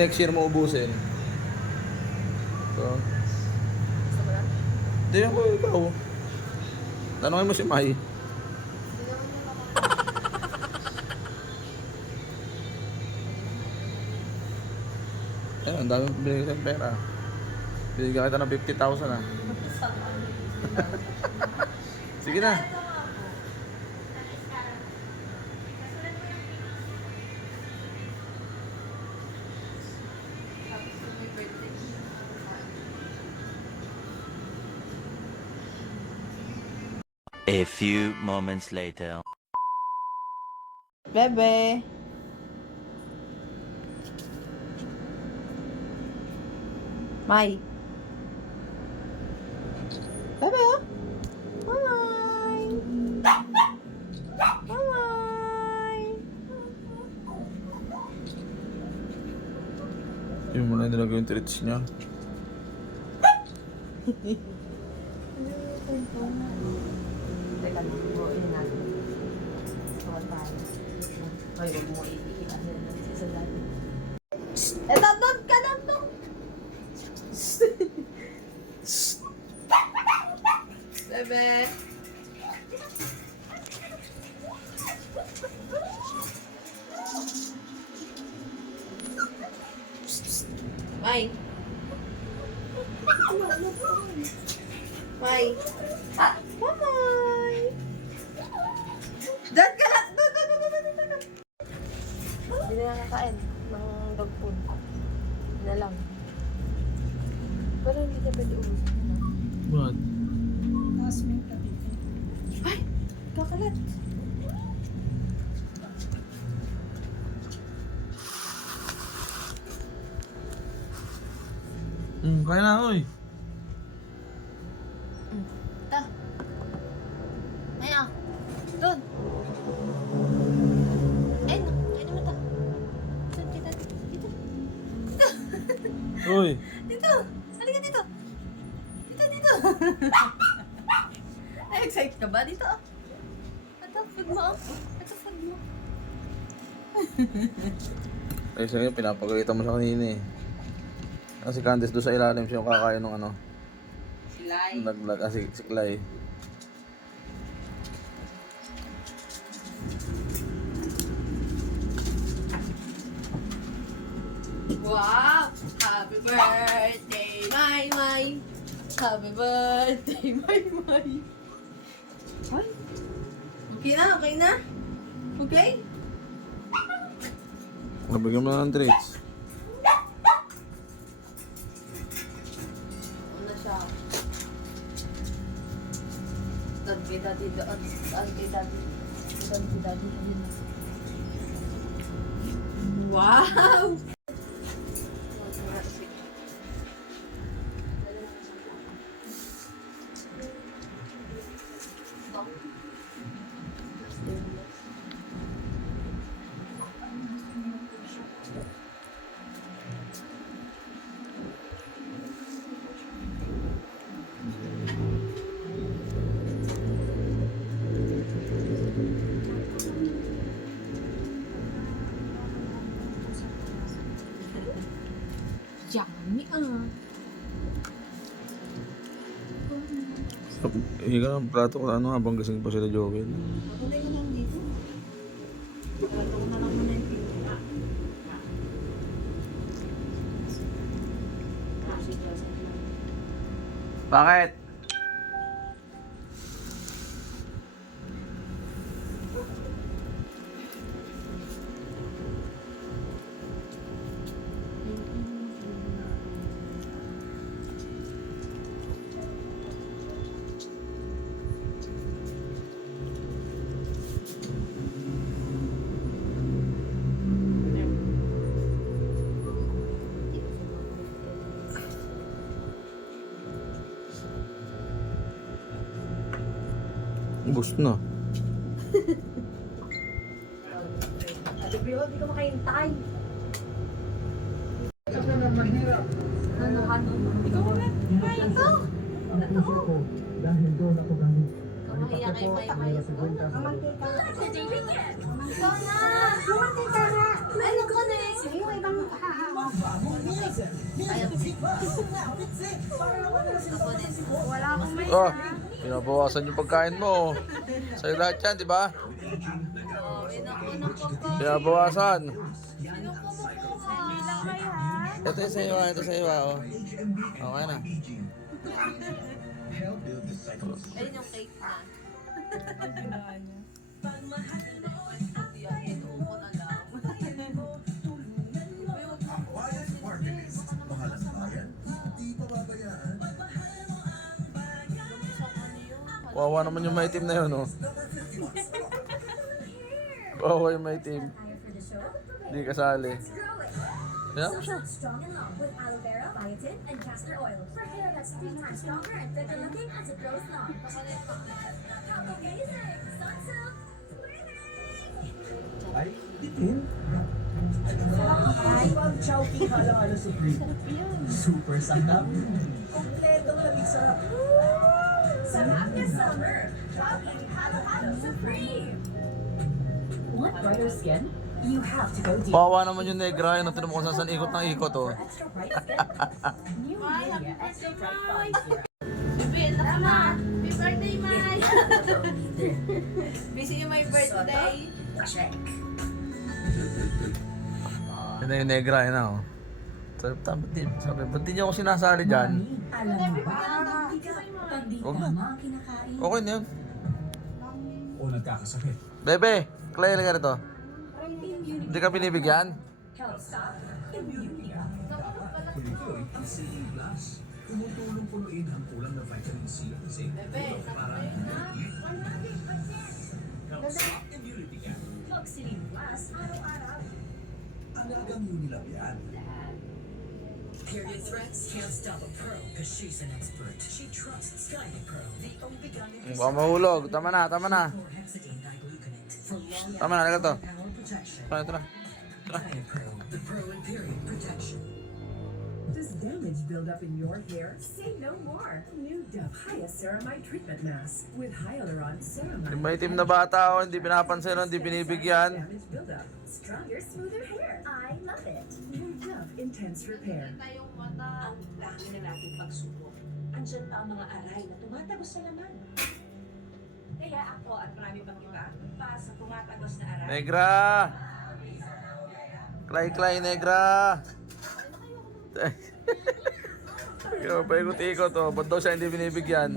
next year mo ubusin. So, hindi ako ikaw. Tanungin mo si Mai. Ayun, ang dami binigay ng pera. Binigyan kita ng 50,000 ah. Sige na. A few moments later. Bebe. Mai. Bebe, oh. Hi. Hi. Yung mo na nilagay yung treats niya. Teka lang, buuin natin. Tuwan tayo. Ay, huwag mo iikilan na lang sa dati. Eto, doon ka na to! Bebe! Mai! Mai! Bye! Diyan ka lang! Doon, doon, doon, doon, doon, doon. Hindi na nakakain ng dog food. Hindi na lang. Pero hindi niya pwede ubus. What? Ay! Kakalat! Hmm, kaya na oy. Ay, excited ka ba? Dito ah! Ito, food mo ah! Ito, food mo. Ay, sa'yo, pinapagalitan mo sa kanina eh. Kasi Candice doon sa ilalim siya yung kakain ng ano. Silay. Nag-vlog. Ah, si, si Clay. Wow! Happy birthday, my, my! Happy birthday, my, my! Ay! Okay na, okay na? Okay? Nabigyan mo na ng treats. Siya? Doon kay daddy, doon. Doon kay daddy. Doon kay daddy. Wow! Yummy ah. Higa ng plato ko ano habang gising pa sila Joel. Matunay ko lang dito. Plato ko na lang muna yung pito. Bakit? Ubus na. Ate Bio, di ka makahintay. Ano, ano? Ikaw muna. Ay, ito. Ito. Dahil doon ako galing. Kamahiya kay May May. Ang mantika. Ikaw na. Mantika na. Ano ka na eh? Sa'yo ibang Kaya ko. Ako din. Wala akong may Oh, pinabawasan yung pagkain mo. Sa'yo lahat yan, di ba? Pinabawasan. Ito yung sa iwa, ito sa iwa, oh. Okay na. Ayun yung cake na. Wawa naman yung maitim na yun, oh. Wawa yung maitim. Hindi kasali. Mo siya. Strong and with aloe vera, biotin, and castor oil for that's three times stronger and thicker looking as it grows long. How amazing! Sunsilk! Ay, bitin. Ay, pang chowking halo-halo supreme. Super sarap. Kompletong lamig sarap. Sarap na summer! Chowking halo-halo supreme! Want brighter skin? You have to go deep. Wawa naman yung negra, yun. Ito naman kung saan saan ikot ng ikot, oh. New Nivea Extra Bright. Bibi, anak na. Happy birthday, Mai! Busy yung my birthday. Check. Yun na yung negra, yun na, oh. Sabi, ba't di, sabi, ba't di niyo ako sinasali dyan? Alam mo ba? Pag Huwag na. tama ang kinakain, Okay na yun. O nagkakasakit. Bebe, Clay, ka rito. Hindi ka binibigyan? ang. Tumutulong punuin ang kulang na vitamin C at zinc. Para Health Immunity Gap. Oxylene Plus, araw-araw. Alagang Unilab yan. Period threats can't stop a pro because she's an expert. She trusts Skynet Pro, the OB-GYN Baka mahulog. Tama na, tama na. Tama na, nagka to. Pro, the pro period protection. Does damage build up in your hair? Say no more. New Dove Hyaceramide Treatment Mask with Hyaluron Ceramide. Yung maitim na bata, oh, hindi pinapansin, hindi binibigyan. Damage buildup. Stronger, smoother hair. I love it! Intense Repair. Tayong mata. Ang dami na nating pagsubok. Andyan pa ang mga aray na tumatagos sa laman. Kaya ako at marami pang iba, para sa tumatagos na aray, Negra! Clay, Negra! Ikaw, paikot-ikot, oh. Ba't daw siya hindi binibigyan?